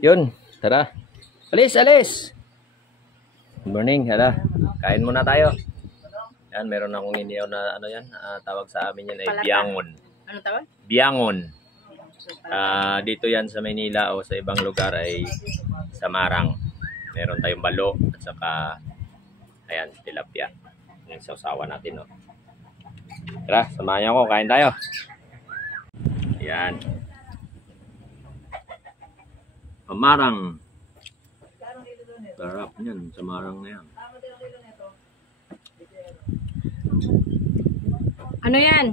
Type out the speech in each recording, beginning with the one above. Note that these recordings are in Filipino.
Yun, tara. Alis, alis! Good morning, tara. Kain muna tayo. Yan, meron akong iniyaw na ano yan. Tawag sa amin yan ay biangon. Ano tawag? Biangon. Dito yan sa Maynila o sa ibang lugar ay samarang. Meron tayong balo at saka ayan, tilapia. Yung sausawa natin, no. Tara, samahan niyo ako, kain tayo. Ayan. Samarang. Sarap yan, samarang na yan. Ano yan?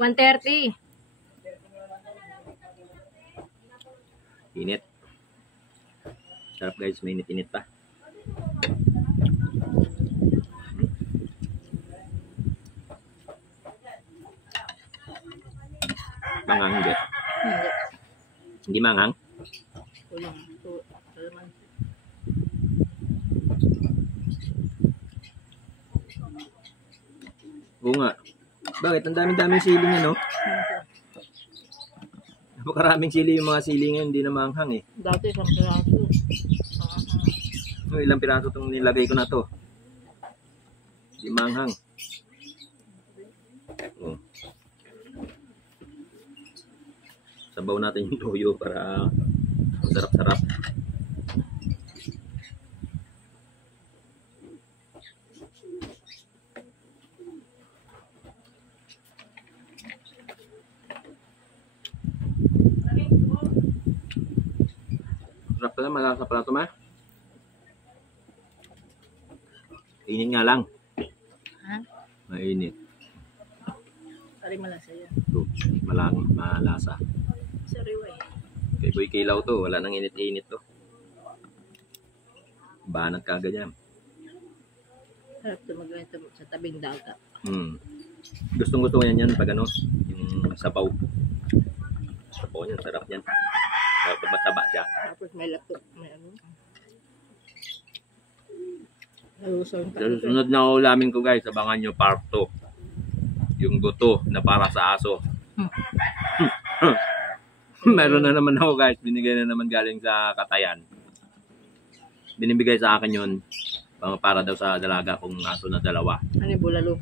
130. Init. Sarap guys, may init-init pa. Manghang hindi. Hindi. Hindi manghang? Kulang. Oo nga. Bakit? Ang daming-daming siling ano? Napakaraming sili yung mga sili ngayon, hindi na manghang eh. Dati isang piraso. Ilang piraso itong nilagay ko na to. Hindi manghang. Oh. Sabaw natin yung toyo para masarap-sarap. Sarap pala, malasa pala ito, ma. Init nga lang. Ha? Mainit. Pari malasa yan. Ito, malasa. Sariwa eh. Kay Boy Kilaw to, wala nang init-init to. Banat kagad yan. Harap tumagawin sa tabing dagat. Gustong-gusto ko yan pag ano, yung sabaw. Sabaw niyan, sarap yan. Pag mataba siya. Tapos may laptop, may ano. Nalusong pa. Sa sunod na ulamin ko guys, abangan nyo part 2. Yung buto na para sa aso. Meron na naman ako guys, binigay na naman galing sa Katayan. Binibigay sa akin yun, para daw sa dalaga kong aso na 2. Ano yung bulalo?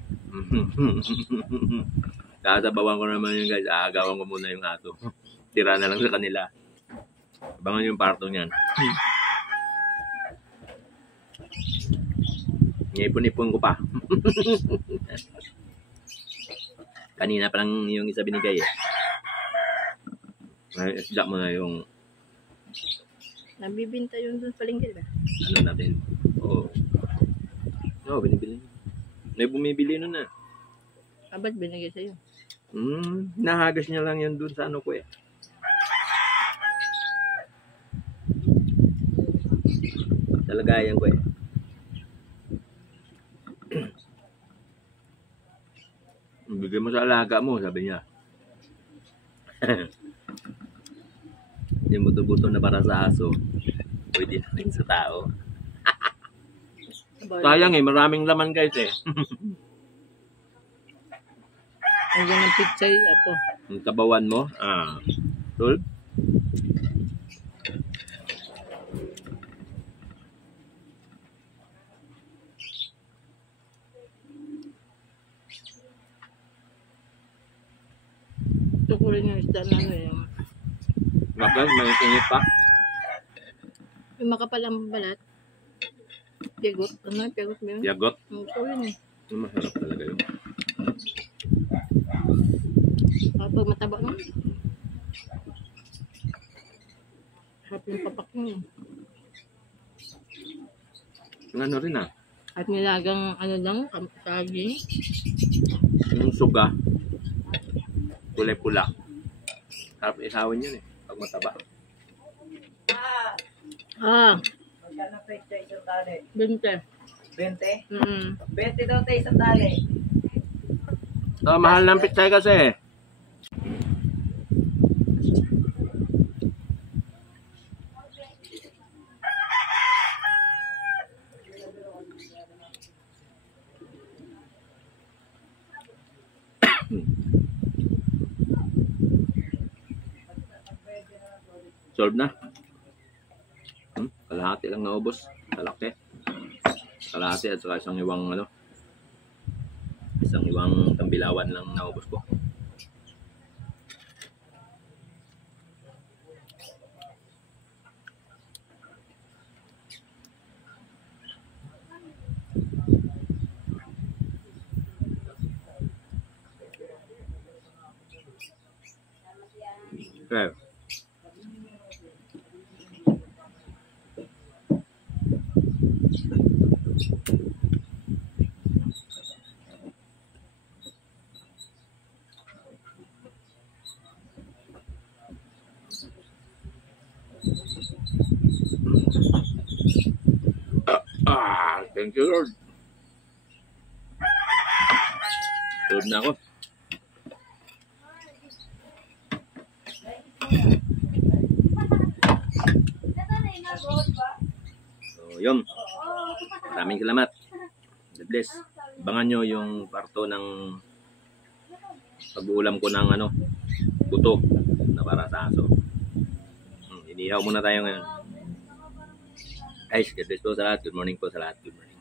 Kasabawan ko naman yun guys, aagawan ko muna yung aso. Tira na lang sa kanila. Abangan yung part 2 niyan. Ngaipon-ipon ko pa. Kanina pa lang yung isa binigay eh. Ay, isda mo na yung Nabibinta yun dun palengke, diba? ano natin. Oo. Oo, binibili. May bumibili nun na. Ba't binigay sa'yo? Nahagas niya lang yun dun sa ano ko eh. Sa lagayan ko eh. Bigay mo sa alaga mo, sabi niya. Yung buto-buto na para sa aso, pwede na rin sa tao. Sayang eh, maraming laman guys eh. Nandiyan ang picture apo. Ang kabawan mo, tul. Ito ko rin yung isda na ano yung Bakit? May singit pa? yung makapalang balat. Piagot. Ano yung piagot mo yun? Yagot? Ito yun eh. Masarap talaga yun. Kapag mataba mo. Harap yung papak mo. Yung ano rin At nilagang ano lang, saging. yung suga. Kulay pula. Harap isawin yun eh. Pag mataba. Magkano pechay isang tali? 20. 20? 20 daw tayo isang tali. Mahal ng pitsay kasi. Solve na. Kalahati lang naubos. Kalaki. Kalahati at saka isang iwang ano. Isang iwang tambilawan lang naubos ko. Okay. Thank you, Lord. Tulog na ako. So, yun. Maraming salamat. God bless. Abangan nyo yung parto ng pag-uulam ko ng ano, buto na para sa aso. Inihaw muna tayo ngayon. Guys, God bless po sa lahat. Good morning po sa lahat. Good morning.